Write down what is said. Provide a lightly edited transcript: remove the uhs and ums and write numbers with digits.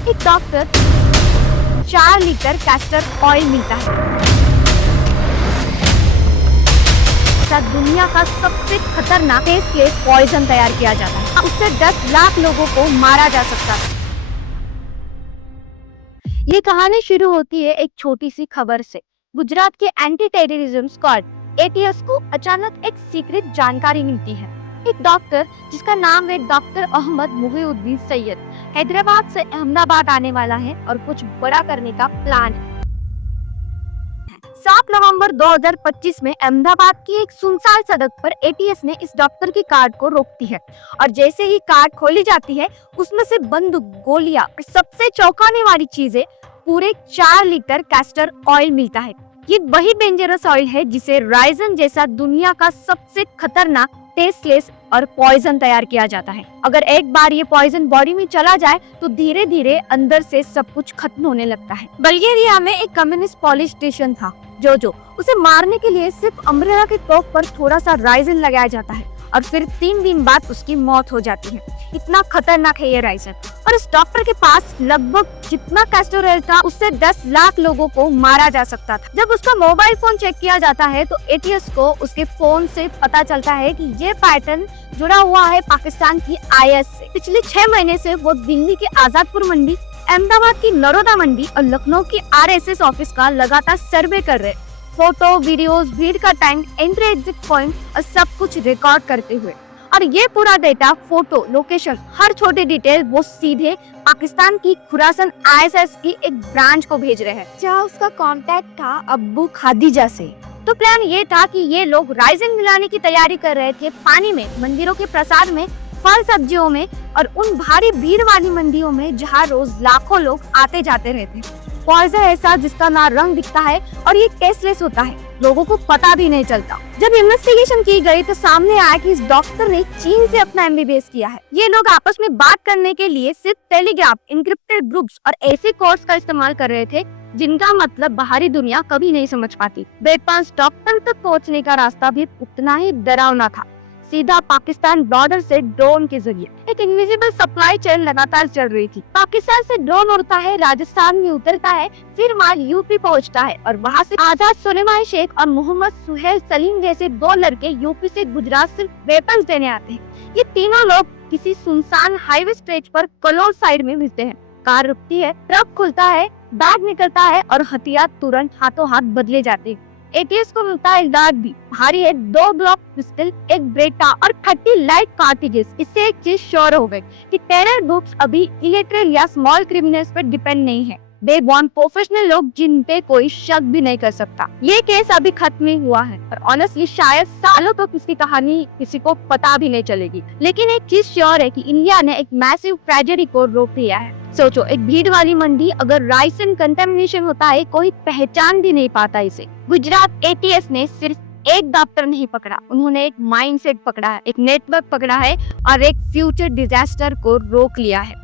एक doctor 4 litre castor oil मिलता है। दुनिया का सबसे खतरनाक टेस्टलेस पॉइजन तैयार किया जाता है। उससे 10 लाख लोगों को मारा जा सकता है। ये कहानी शुरू होती है एक छोटी सी खबर से। गुजरात के एंटी टेररिज्म स्क्वाड एटीएस को अचानक एक सीक्रेट जानकारी मिलती है। एक डॉक्टर जिसका नाम है डॉक्टर अहमद मुहिउद्दीन सैयद, हैदराबाद से अहमदाबाद आने वाला है और कुछ बड़ा करने का प्लान है। 7 नवंबर 2025 में अहमदाबाद की एक सुनसान सड़क पर एटीएस ने इस डॉक्टर की कार्ड को रोकती है और जैसे ही कार्ड खोली जाती है उसमें से बंदूक, गोलियां और सबसे चौंकाने वाली चीजें पूरे 4 लीटर कैस्टर ऑयल मिलता है। ये वही डेंजरस ऑयल है जिसे राइजन जैसा दुनिया का सबसे खतरनाक टेस्टलेस और पॉइजन तैयार किया जाता है। अगर एक बार ये पॉइजन बॉडी में चला जाए तो धीरे धीरे अंदर से सब कुछ खत्म होने लगता है। बल्गेरिया में एक कम्युनिस्ट पुलिस स्टेशन था जो उसे मारने के लिए सिर्फ अम्ब्रेला के तोप पर थोड़ा सा राइजन लगाया जाता है और फिर 3 दिन बाद उसकी मौत हो जाती है। इतना खतरनाक है ये राइजन। और इस डॉक्टर के पास लगभग जितना कैस्टर ऑयल था उससे 10 लाख लोगों को मारा जा सकता था। जब उसका मोबाइल फोन चेक किया जाता है तो एटीएस को उसके फोन से पता चलता है कि ये पैटर्न जुड़ा हुआ है पाकिस्तान की आईएस से। पिछले 6 महीने से वो दिल्ली के आजादपुर मंडी, अहमदाबाद की नरोदा मंडी और लखनऊ की आरएसएस ऑफिस का लगातार सर्वे कर रहे। फोटो, वीडियोस, भीड़ का टाइम, एंट्री एग्जिट पॉइंट और सब कुछ रिकॉर्ड करते हुए। और ये पूरा डेटा, फोटो, लोकेशन, हर छोटी डिटेल वो सीधे पाकिस्तान की खुरासन आईएसएस की एक ब्रांच को भेज रहे हैं जहाँ उसका कांटेक्ट था अब्बू खादीजा से। तो प्लान ये था कि ये लोग राइजन मिलाने की तैयारी कर रहे थे पानी में, मंदिरों के प्रसाद में, फल सब्जियों में और उन भारी भीड़ वाली मंडियों में जहाँ रोज लाखों लोग आते जाते रहते। पॉइजन ऐसा जिसका ना रंग दिखता है और ये टेस्टलेस होता है, लोगों को पता भी नहीं चलता। जब इन्वेस्टिगेशन की गई तो सामने आया कि इस डॉक्टर ने चीन से अपना एमबीबीएस किया है। ये लोग आपस में बात करने के लिए सिर्फ टेलीग्राफ, इंक्रिप्टेड ग्रुप्स और ऐसे कोड्स का इस्तेमाल कर रहे थे जिनका मतलब बाहरी दुनिया कभी नहीं समझ पाती। ब्रेकफास्ट डॉक्टर तक पहुंचने का रास्ता भी उतना ही डरावना था। सीधा पाकिस्तान बॉर्डर से ड्रोन के जरिए एक इनविजिबल सप्लाई चेन लगातार चल रही थी। पाकिस्तान से ड्रोन उड़ता है, राजस्थान में उतरता है, फिर माल यूपी पहुंचता है और वहां से आजाद सुलेमान शेख और मोहम्मद सुहेल सलीम जैसे 2 लड़के यूपी से गुजरात सिर्फ वेपन्स देने आते हैं। ये तीनों लोग किसी सुनसान हाईवे स्ट्रेच पर कलोल साइड में मिलते हैं। कार रुकती है, ट्रक खुलता है, बैग निकलता है और हथियार तुरंत हाथों हाथ बदले जाते हैं। एटीएस को मिलता है इमदाद भी। भारी है 2 ग्लॉक पिस्टल, एक ब्रेटा और 30 लाइट कार्टिजेस। इससे एक चीज श्योर हो गई कि टेरर ग्रुप्स अभी इलिटरल या स्मॉल क्रिमिनल्स पर डिपेंड नहीं है। दे वांट प्रोफेशनल लोग जिन पे कोई शक भी नहीं कर सकता। ये केस अभी खत्म नहीं हुआ है और ऑनेस्टली शायद सालों तक इसकी कहानी किसी को पता भी नहीं चलेगी। लेकिन एक चीज श्योर है कि इंडिया ने एक मैसिव ट्रेजेडी को रोक लिया है। सोचो, एक भीड़ वाली मंडी, अगर राइसन कंटेमिनेशन होता है कोई पहचान भी नहीं पाता इसे। गुजरात एटीएस ने सिर्फ एक डॉक्टर नहीं पकड़ा, उन्होंने एक माइंडसेट पकड़ा है, एक नेटवर्क पकड़ा है और एक फ्यूचर डिजास्टर को रोक लिया है।